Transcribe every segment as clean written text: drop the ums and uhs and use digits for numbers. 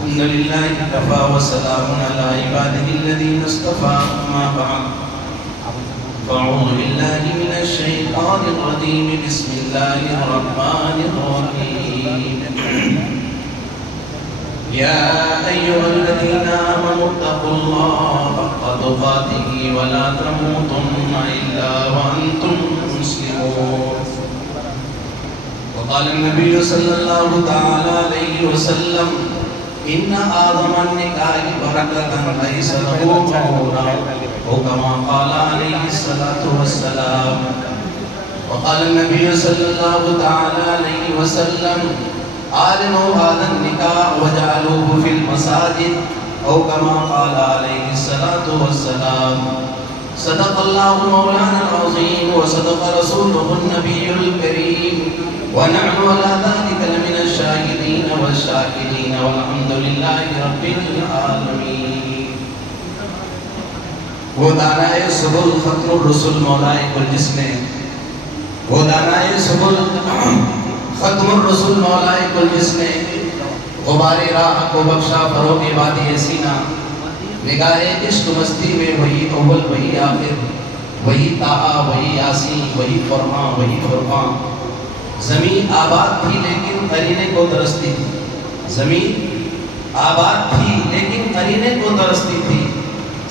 الحمد لله كفى وسلام على عباده الذين اصطفى أما بعد فأعوذ بالله من الشيطان الرجيم بسم الله الرحمن الرحيم يا أيها الذين آمنوا اتقوا الله حق تقاته ولا تموتن إلا وأنتم مسلمون وقال النبي صلى الله تعالى عليه وسلم إن أعظم النكاح بركة ليس له مولى وكما قال عليه الصلاة والسلام وقال النبي صلى الله تعالى عليه وسلم أعلنوا هذا النكاح وجعلوه في المساجد أو كما قال عليه الصلاة والسلام صدق الله مولانا العظيم وصدق رسوله النبي الكريم ونحن على ذلك لمن الشاهدين والشاكرين والحمد لله رب العالمين وہ دانائے سبل ختم الرسل مولائے کل جس نے وہ دانائے سبل ختم الرسل مولائے کل جس نے غبار راہ کو بخشا فروغ وادی سینہ نگاہ عشق مستی میں وہی اول وہی آخر وہی طاہا وہی یاسین وہی فرما وہی فرقان زمین آباد تھی لیکن قرینے کو ترستی تھی زمین آباد تھی لیکن قرینے کو ترستی تھی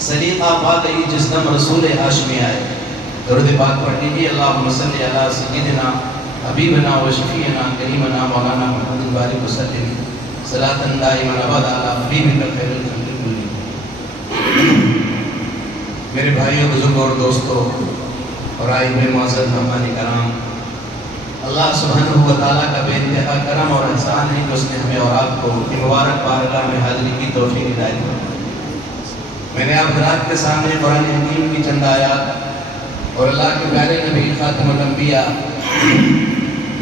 سلیقہ پا گئی جس دم رسول ہاشمی آئے درود پاک پڑھ لیجیے اللہم صلی علی سیدنا حبیبنا و شفیعنا کریمنا مولانا محمد بارک وسلم صلاۃ دائما ابدا علی حبیبک خیر الخلق کلہم۔ میرے بھائیوں بزرگوں اور دوستوں اور آئی میں معزز مہمان کرام، اللہ سبحانہ و تعالیٰ کا بے انتہا کرم اور احسان ہے کہ اس نے ہمیں اور آپ کو مبارک بارگاہ میں حاضری کی توفیق عنایت فرمائی۔ میں نے آپ حضرات کے سامنے قرآن حکیم کی چند آیات اور اللہ کے پیارے نبی خاتم الانبیاء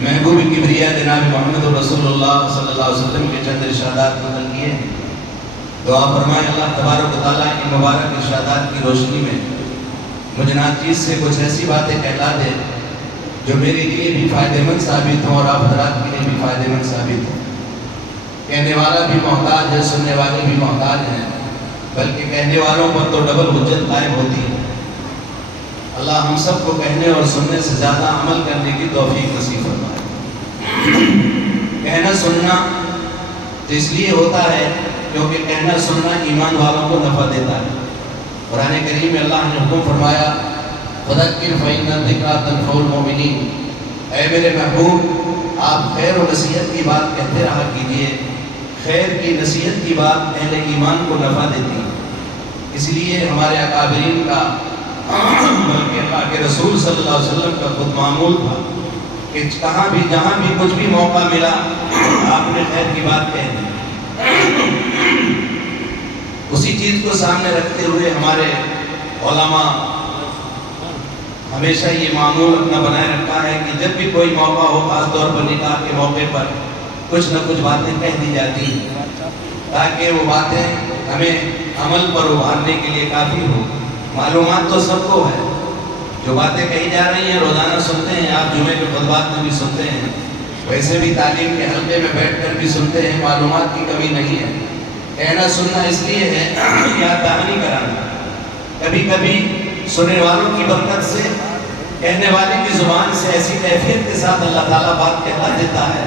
محبوب کبریا جناب محمد رسول اللہ صلی اللہ علیہ وسلم کے چند ارشادات نقل کیے ہیں۔ دعا فرمائے اللہ تبارک و تعالیٰ کی مبارک ارشادات کی روشنی میں مجھے ناچیز سے کچھ ایسی باتیں کہلا دے جو میرے لیے بھی فائدہ مند ثابت ہوں اور آپ حضرات کے لیے بھی فائدہ مند ثابت ہوں۔ کہنے والا بھی محتاج ہے، سننے والے بھی محتاج ہیں، بلکہ کہنے والوں پر تو ڈبل حجت قائم ہوتی ہے۔ اللہ ہم سب کو کہنے اور سننے سے زیادہ عمل کرنے کی توفیق نصیب فرمائے۔ کہنا سننا تو اس لیے ہوتا ہے کیونکہ کہنا سننا ایمان والوں کو نفع دیتا ہے۔ قرآن کریم میں اللہ نے حکم فرمایا فذکر فإن الذکریٰ تنفع المؤمنین، اے میرے محبوب آپ خیر و نصیحت کی بات کہتے رہا کیجئے، خیر کی نصیحت کی بات اہل ایمان کو نفع دیتی ہے۔ اس لیے ہمارے اکابرین کا بلکہ اللہ کے رسول صلی اللہ علیہ وسلم کا خود معمول تھا کہ کہاں بھی جہاں بھی کچھ بھی موقع ملا آپ نے خیر کی بات کہہ دی۔ اسی چیز کو سامنے رکھتے ہوئے ہمارے علماء ہمیشہ یہ معمول اپنا بنائے رکھا ہے کہ جب بھی کوئی موقع ہو، خاص طور پر نکاح کے موقع پر کچھ نہ کچھ باتیں کہہ دی جاتی ہیں تاکہ وہ باتیں ہمیں عمل پر ابھارنے کے لیے کافی ہو۔ معلومات تو سب کو ہے، جو باتیں کہی جا رہی ہیں روزانہ سنتے ہیں، آپ جمعے کے خطبات میں بھی سنتے ہیں، ویسے بھی تعلیم کے حلقے میں بیٹھ کر بھی سنتے ہیں، معلومات کی کمی نہیں ہے۔ کہنا سننا اس لیے ہے یاد دہانی کرانا۔ کبھی کبھی سننے والوں کی برکت سے کہنے والے کی زبان سے ایسی کیفیت کے ساتھ اللہ تعالیٰ بات کہتا دیتا ہے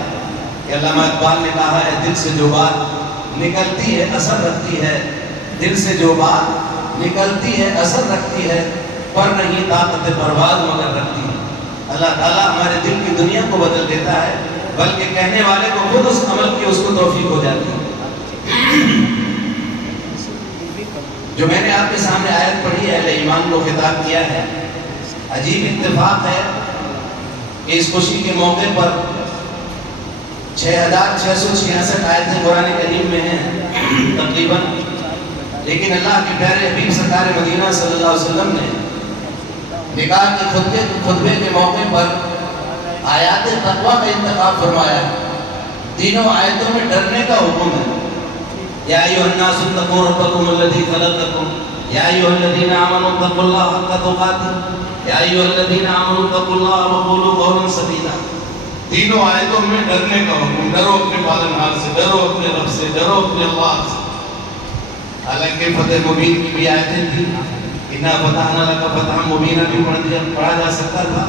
کہ علامہ اقبال نے کہا ہے دل سے جو بات نکلتی ہے اثر رکھتی ہے، دل سے جو بات نکلتی ہے اثر رکھتی ہے، پر نہیں طاقت پرواز مگر رکھتی ہے۔ اللہ تعالیٰ ہمارے دل کی دنیا کو بدل دیتا ہے، بلکہ کہنے والے کو خود اس عمل کی اس کو توفیق ہو جاتی ہے۔ جو میں نے آپ کے سامنے آیت پڑھی ہے، اہل ایمان کو خطاب کیا ہے۔ عجیب اتفاق ہے کہ اس خوشی کے موقع پر 6666 آیتیں قرآن کریم میں ہیں تقریباً، لیکن اللہ کے پیارے حبیب سرکار مدینہ صلی اللہ علیہ وسلم نے نکاح کے خطبے کے موقع پر آیات تقویٰ کا انتخاب فرمایا۔ تینوں آیتوں میں ڈرنے کا حکم ہے۔ یا ایھا الناس اتقوا ربکم الذی خلقکم یا ایھا الذین آمنوا اتقوا اللہ حق تقاتہ یا ایھا الذین آمنوا اتقوا اللہ وقولوا قولا سدیدا۔ تینوں آیتوں میں ڈرنے کا حکم، ڈرو اپنے پالنہار سے، ڈرو اپنے رب سے، ڈرو اپنے اللہ سے۔ حالانکہ فتح مبین کی بھی آیتیں تھی، اِنَّا فَتَحْنَا لَكَ فَتْحًا مُبِينًا بھی پڑھا جا سکتا تھا،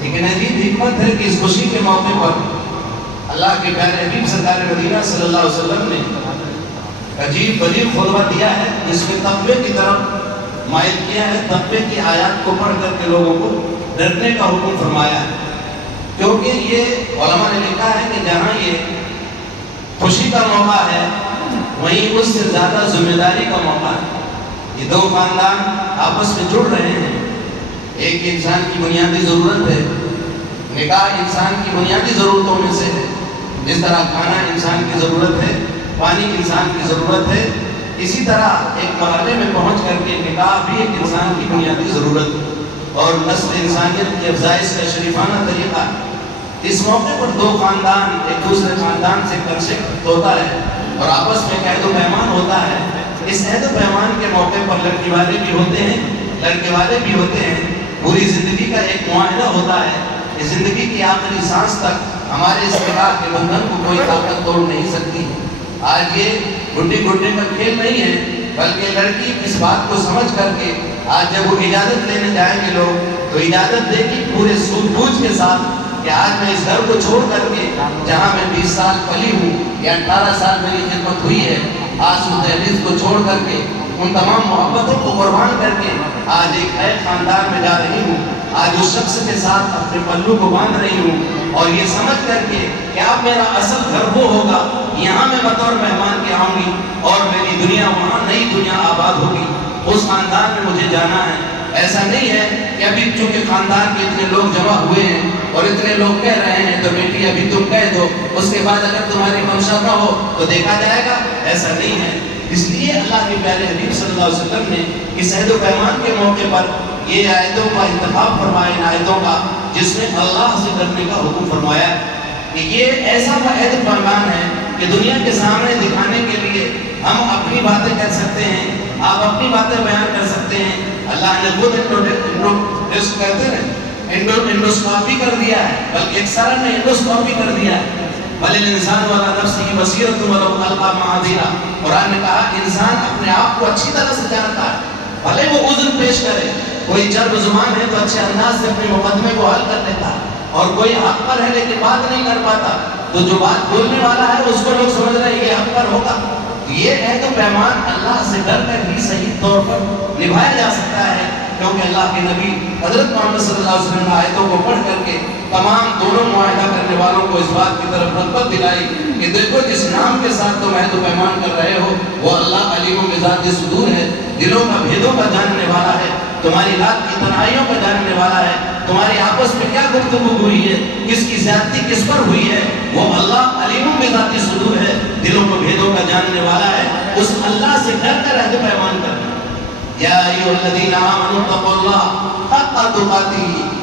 لیکن عجیب حکمت ہے کہ اس خوشی کے موقع پر اللہ کے پیارے حبیب سرکار مدینہ صلی اللہ علیہ وسلم نے عجیب غریب خطبہ دیا ہے، جس میں تقوی کی طرف مائل کیا ہے، تقوی کی آیات کو پڑھ کر کے لوگوں کو ڈرنے کا حکم فرمایا ہے۔ کیونکہ یہ علماء نے لکھا ہے کہ جہاں یہ خوشی کا موقع ہے وہیں اس سے زیادہ ذمہ داری کا موقع ہے۔ یہ دو خاندان آپس میں جڑ رہے ہیں، ایک انسان کی بنیادی ضرورت ہے، نکاح انسان کی بنیادی ضرورتوں میں سے ہے، جس طرح کھانا انسان کی ضرورت ہے، پانی انسان کی ضرورت ہے، اسی طرح ایک مرحلے میں پہنچ کر کے نکاح بھی ایک انسان کی بنیادی ضرورت ہے اور نسل انسانیت کی افزائش کا شریفانہ طریقہ ہے۔ اس موقع پر دو خاندان ایک دوسرے خاندان سے کنسیکٹ ہوتا ہے اور آپس میں عہد و پیمان ہوتا ہے۔ اس عہد و پیمان کے موقع پر لڑکی والے بھی ہوتے ہیں، لڑکے والے بھی ہوتے ہیں، پوری زندگی کا ایک معاہدہ ہوتا ہے کہ زندگی کی آخری سانس تک ہمارے اس نکاح کے بندھن کو کوئی طاقت توڑ نہیں سکتی۔ آج یہ گڈی گڈے کا کھیل نہیں ہے، بلکہ لڑکی اس بات کو سمجھ کر کے آج جب وہ اجازت لینے جائیں گے لوگ تو اجازت دے گی پورے سوجھ بوجھ کے ساتھ کہ آج میں اس گھر کو چھوڑ کر کے جہاں میں 20 سال پلی ہوں یا 18 سال میری خدمت ہوئی ہے، آج اس دہلیز کو چھوڑ کر کے ان تمام محبتوں کو قربان کر کے آج ایک نئے خاندان میں جا رہی ہوں، آج اس شخص کے ساتھ اپنے پلو کو باندھ رہی ہوں اور یہ سمجھ کر کے کہ اب میرا اصل گھر وہ ہوگا، یہاں میں بطور مہمان کے آؤں گی اور میری دنیا وہاں نئی دنیا آباد ہوگی، اس خاندان میں مجھے جانا ہے۔ ایسا نہیں ہے کہ ابھی چونکہ خاندان کے اتنے لوگ جمع ہوئے ہیں اور اتنے لوگ کہہ رہے ہیں تو بیٹی ابھی تم کہہ دو، اس کے بعد اگر تمہاری منشا نہ ہو تو دیکھا جائے گا، ایسا نہیں ہے۔ اس لیے اللہ کے پیارے حبیب صلی اللہ علیہ وسلم نے اس عہد و پیمان کے موقع پر یہ آیتوں کا انتخاب فرمایا، ان آیتوں کا جس میں اللہ سے ڈرنے کا حکم فرمایا کہ یہ ایسا عہد و پیمان ہے کہ دنیا کے سامنے دکھانے کے لیے ہم اپنی باتیں کر سکتے ہیں، آپ اپنی باتیں بیان کر سکتے ہیں۔ اللہ نے خود انڈوسکوپی کر دیا ہے، بلکہ ایک سرن نے انڈوسکوپی کر دیا ہے۔ بل الانسان علی نفسہ بصیرۃ ولو القی معاذیرا، قرآن نے کہا انسان اپنے آپ کو اچھی طرح سے جانتا ہے، بھلے وہ عذر پیش کرے، کوئی چرب زبان ہے تو اچھے انداز سے اپنے مقدمے کو حل کر لیتا ہے، اور کوئی حق پر ہے لیکن بات نہیں کر پاتا تو جو بات بولنے والا ہے اس کو لوگ سمجھ رہے ہیں یہ حق پر ہوگا۔ یہ عہد و پیمان اللہ سے ڈر کر ہی صحیح طور پر نبھایا جا سکتا ہے، کیونکہ اللہ کے نبی حضرت محمد صلی اللہ علیہ وسلم نے آیتوں کو پڑھ کر کے تمام دونوں معاہدہ کرنے والوں کو اس بات کی طرف رغبت دلائی کہ دیکھو جس نام کے ساتھ تم عہد و پیمان کر رہے ہو وہ اللہ علیم بذات الصدور ہے، دلوں کا بھیدوں کا جاننے والا ہے، تمہاری رات کی تنہائیوں کا جاننے والا ہے، تمہاری آپس میں کیا گفتگو ہوئی ہے، کس کی زیادتی کس پر ہوئی ہے، وہ اللہ علیم بذات الصدور ہے، دلوں کو بھیدوں کا جاننے والا ہے۔ اس اللہ سے ڈر کر عہد و پیمان کرنا۔ یا ایھا الذین آمنوا اتقوا اللہ حق تقاتہ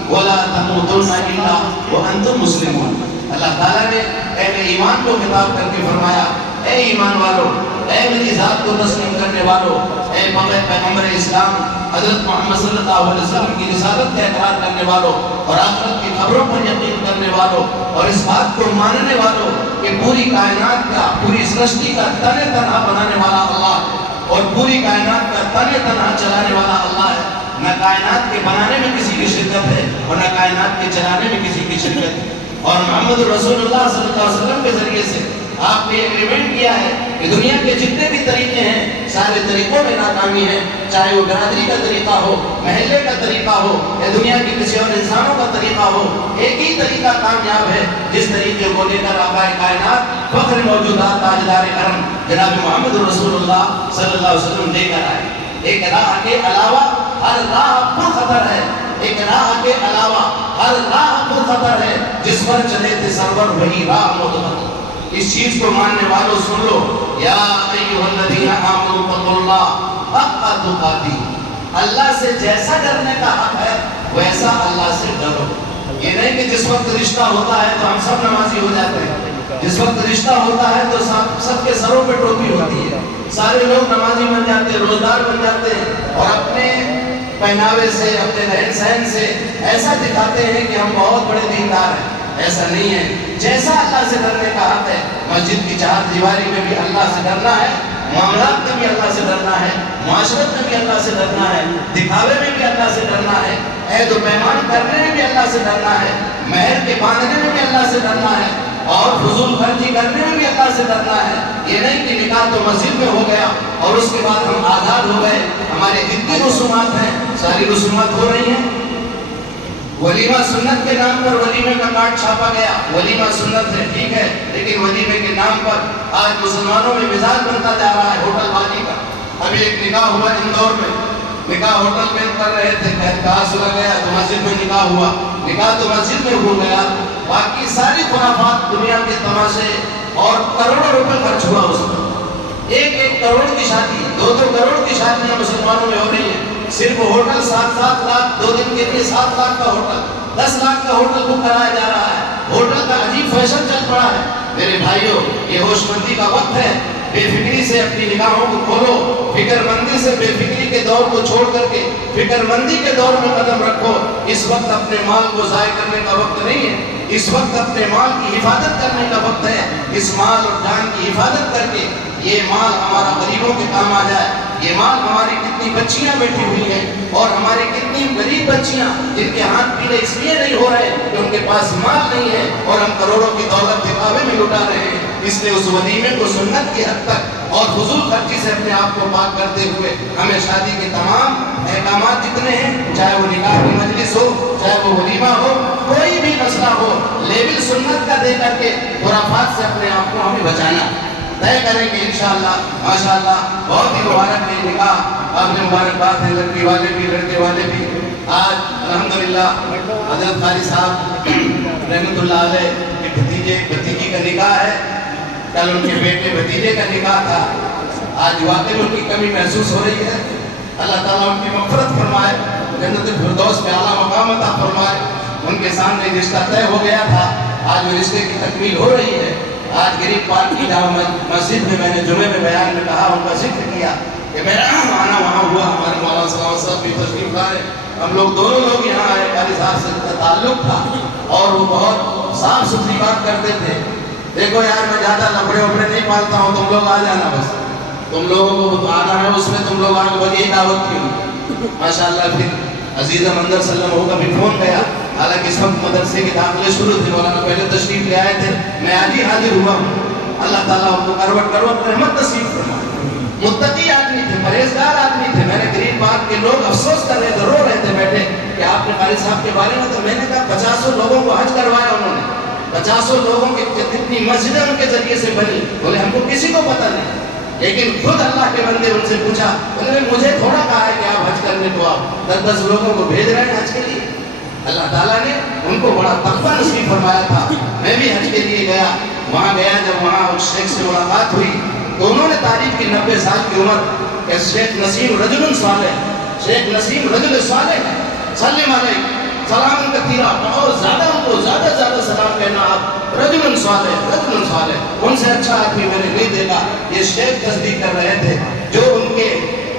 ولا تموتن الا وانتم مسلمون۔ اللہ تعالیٰ نے اہل ایمان کو خطاب کر کے فرمایا اے ایمان والو، اے میری ذات کو تسلیم کرنے والو، اے پیغمبر اسلام حضرت محمد صلی اللہ علیہ وسلم کی رسالت کا اقرار کرنے والو اور آخرت کی خبروں پر یقین کرنے والو اور اس بات کو ماننے والو کہ پوری کائنات کا، پوری سرشٹی کا تن تنہا بنانے والا اللہ اور پوری کائنات کا تن تنہا چلانے والا اللہ ہے، نہ کائنات کے بنانے میں کسی کی شرکت ہے اور نہ کائنات کے چلانے میں کسی کی شرکت ہے، اور محمد رسول اللہ صلی اللہ علیہ وسلم کے ذریعے سے آپ نے ایگریمنٹ کیا ہے کہ دنیا کے جتنے بھی طریقے ہیں سارے طریقوں میں ناکامی ہے، چاہے وہ برادری کا طریقہ ہو، محلے کا طریقہ ہو یا دنیا کے کسی اور انسانوں کا طریقہ ہو، ایک ہی طریقہ کامیاب ہے جس طریقے کو لے کر آقا کائنات فخر موجودات تاجدار حرم جناب محمد رسول اللہ صلی اللہ علیہ وسلم لے کر آئے۔ ایک راہ کے علاوہ ہر راہ پر خطر ہے، ایک راہ کے علاوہ ہر راہ پر خطر ہے، جس پر چلے تھے سرور وہی راہ متبر۔ اس چیز کو ماننے والوں سن لو، یا ایھا الذین آمنوا اتقوا اللہ حق تقاتہ، اللہ سے جیسا ڈرنے کا حق ہے ویسا اللہ سے ڈرو۔ یہ نہیں کہ جس وقت رشتہ ہوتا ہے تو ہم سب نمازی ہو جاتے ہیں، جس وقت رشتہ ہوتا ہے تو سب کے سروں پہ ٹوپی ہوتی ہے، سارے لوگ نمازی بن جاتے ہیں، روزدار بن جاتے ہیں اور اپنے پہناوے سے، اپنے رہن سہن سے ایسا دکھاتے ہیں کہ ہم بہت بڑے دیندار ہیں، ایسا نہیں ہے. جیسا اللہ سے ڈرنے کا حق ہے, مسجد کی چار دیواری میں بھی اللہ سے ڈرنا ہے, معاملات میں بھی اللہ سے ڈرنا ہے, معاشرت میں بھی اللہ سے ڈرنا ہے, دکھاوے میں بھی اللہ سے ڈرنا ہے, عہد و پیمان کرنے میں بھی اللہ سے ڈرنا ہے, مہر کے باندھنے میں بھی اللہ سے ڈرنا ہے, اور فضول خرچی کرنے میں بھی اللہ سے ڈرنا ہے. یہ نہیں کہ نکاح تو مسجد میں ہو گیا اور اس کے بعد ہم آزاد ہو گئے, ہمارے جتنی رسومات ہیں ساری رسومات ہو رہی ہیں. ولیمہ سنت کے نام پر ولیمے کا کارڈ چھاپا گیا, ولیمہ سنت ہے ٹھیک ہے, لیکن ولیمے کے نام پر آج مسلمانوں میں مزاج بنتا جا رہا ہے ہوٹل بازی کا. ابھی ایک نکاح ہوا اندور میں, نکاح ہوٹل میں کر رہے تھے, کہا سنا گیا تو مسجد میں نکاح ہوا, نکاح تو مسجد میں ہو گیا, باقی ساری خرافات دنیا کے تماشے اور کروڑوں روپے خرچ ہوا اس میں. ایک کروڑ کی شادی, 2 کروڑ کی شادیاں مسلمانوں میں ہو رہی ہیں. صرف ہوٹل 7 لاکھ 2 دن کے لیے 7 لاکھ کا ہوٹل, 10 لاکھ کا ہوٹل بک کرایا جا رہا ہے. ہوٹل کا عجیب فیشن چل پڑا ہے. میرے بھائیوں, یہ ہوش مندی کا وقت ہے. بے فکری سے اپنی نگاہوں کو کھولو, فکر مندی سے بے فکری کے دور کو چھوڑ کر کے فکر مندی کے دور میں قدم رکھو. اس وقت اپنے مال کو ضائع کرنے کا وقت نہیں ہے, اس وقت اپنے مال کی حفاظت کرنے کا وقت ہے. اس مال اور جان کی حفاظت کر کے یہ مال ہمارا غریبوں کے کام آ جائے. یہ مال ہماری کتنی بچیاں بیٹھی ہوئی ہیں اور ہماری کتنی غریب بچیاں جن کے ہاتھ پیلے اس لیے نہیں ہو رہے کہ ان کے پاس مال نہیں ہے اور ہم کروڑوں کی دولت دکھاوے میں لٹا رہے ہیں. اس لیے اس ولیمے کو سنت کی حد تک اور فضول خرچی سے اپنے آپ کو پاک کرتے ہوئے ہمیں شادی کے تمام احکامات جتنے ہیں, چاہے وہ نکاح کی مجلس ہو, چاہے وہ ولیمہ ہو, کوئی بھی مسئلہ ہو, لیبل سنت کا دے کر کے خرافات سے اپنے آپ کو ہمیں بچانا طے کریں گے انشاءاللہ. ماشاءاللہ بہت ہی مبارک ہے نکاح, آپ نے مبارکباد ہے لڑکی والے بھی لڑکے والے بھی. آج الحمدللہ حضرت قاری صاحب رحمت اللہ علیہ کے بھتیجے بھتیجی کا نکاح ہے, کل ان کے بیٹے بھتیجے کا نکاح تھا. آج واقعی ان کی کمی محسوس ہو رہی ہے. اللہ تعالیٰ ان کی مغفرت فرمائے, جنت الفردوس میں اعلیٰ مقام عطا فرمائے. ان کے سامنے رشتہ طے ہو گیا تھا, آج وہ رشتے کی تکمیل ہو رہی ہے. آج گریب پارک کی جامع مسجد میں نے جمعے میں بیان میں کہا, ان کا ذکر کیا کہ میرا آنا وہاں ہوا. ہمارے مولانا صاحب بھی تشریف لائے, ہم لوگ دونوں لوگ یہاں آئے. قاری صاحب سے تعلق تھا اور وہ بہت صاف ستھری بات کرتے تھے. دیکھو یار, میں زیادہ لفڑے وفڑے نہیں پالتا ہوں, تم لوگ آ جانا, بس تم لوگوں کو آنا ہے, اس میں تم لوگ آنے بس یہی دعوت کی. ماشاءاللہ پھر عزیز مندر صلی اللہ علیہ وسلم کا بھی فون گیا, حالانکہ اس وقت مدرسے کے داخلے شروع تھے, مولانا پہلے تشریف لے آئے تھے, میں آج ہی حاضر ہوا ہوں. اللہ تعالیٰ ان کو کروٹ رحمت نصیب فرمائے. متقی آدمی تھے, پرہیزگار آدمی تھے. میں نے گرین پارک کے لوگ افسوس کر رہے تھے, رو رہے تھے بیٹھے کہ آپ نے قاری صاحب کے بارے میں, تو میں نے کہا 50 لوگوں کو حج کروایا انہوں نے, 50 لوگوں کے کتنی مسجدیں ان کے ذریعے سے بنی. بولے ہم کو کسی کو پتہ نہیں, لیکن خود اللہ کے بندے ان سے پوچھا, انہوں نے مجھے تھوڑا کہا ہے کہ آپ حج کرنے کو آپ 10 لوگوں کو بھیج رہے ہیں حج کے لیے. اللہ تعالیٰ نے ان کو بڑا تقویٰ نصیب فرمایا تھا. میں بھی حج کے لیے گیا, وہاں گیا, جب وہاں اس شیخ سے ملاقات ہوئی تو انہوں نے تعریف کی 90 سال کی عمر کہ شیخ نسیم رجل صالح, شیخ نسیم رجل صالح ہے, سلم علیہ سلام کثیرا, بہت زیادہ ان کو زیادہ سلام کہنا آپ, رجل صالح رجل صالح, ان سے اچھا آدمی میں نے نہیں دیکھا. یہ شیخ تصدیق کر رہے تھے, جو ان کے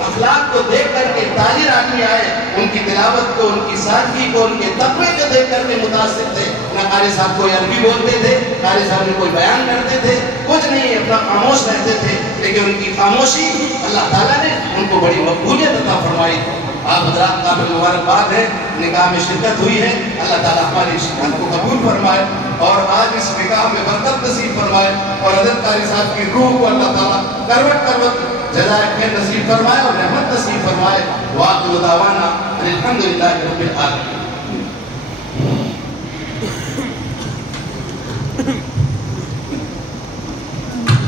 اخلاق کو دیکھ کر کے تاجر آدمی آئے, ان کی تلاوت کو, ان کی سادگی کو, ان کے تقوی کو دیکھ کر کے متاثر تھے. نہ قاری صاحب کوئی عربی بولتے تھے, قاری صاحب نے کوئی بیان کرتے تھے, کچھ نہیں, اپنا خاموش رہتے تھے, لیکن ان کی خاموشی اللہ تعالیٰ نے ان کو بڑی مقبولیت عطا فرمائی. آپ حضرات کا مبارکباد ہے, نکاح میں شرکت ہوئی ہے. اللہ تعالیٰ ہماری شرکت کو قبول فرمائے اور آج اس نکاح میں برکت نصیب فرمائے, اور حضرت قاری صاحب کی روح کو اللہ تعالیٰ کروٹ جزائے خیر نصیب فرمائے اور رحمت نصیب فرمائے. وآخر دعوانا الحمدللہ رب العالمین.